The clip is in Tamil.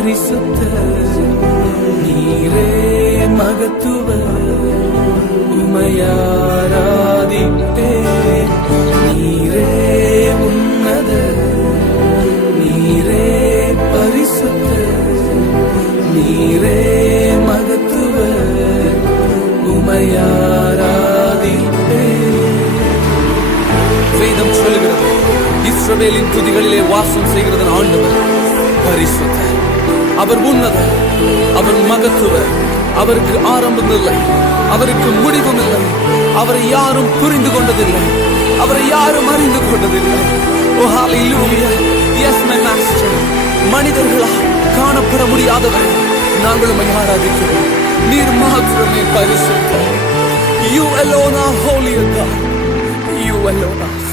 பரிசுத்தர் நீரே மகத்துவர் உமையாராதிப்பே நீரே உன்னதர் நீரே பரிசுத்தர் நீரே மகத்துவர் உமையாராதிப்பே. வேதம் சொல்லுகிறது, இஸ்ரவேலின் துதிகளிலே வாசம் செய்கிறது ஆண்டவர் பரிசுத்தர், அவர் உன்னதர், அவர் மகத்துவர், அவருக்கு ஆரம்பம் இல்லை, அவருக்கு முடிவும் இல்லை, அவரை யாரும் புரிந்து கொண்டதில்லை, அவரை யாரும் அறிந்து கொண்டதில்லை. ஓ ஹalleluya, yes my master. மனிதர்களால் காணப்பட முடியாதவரை நாங்கள் உம்மை ஆராதிக்கிறோம். நீர் மாத்திரமே பரிசுத்தர். You alone are holy God. You alone are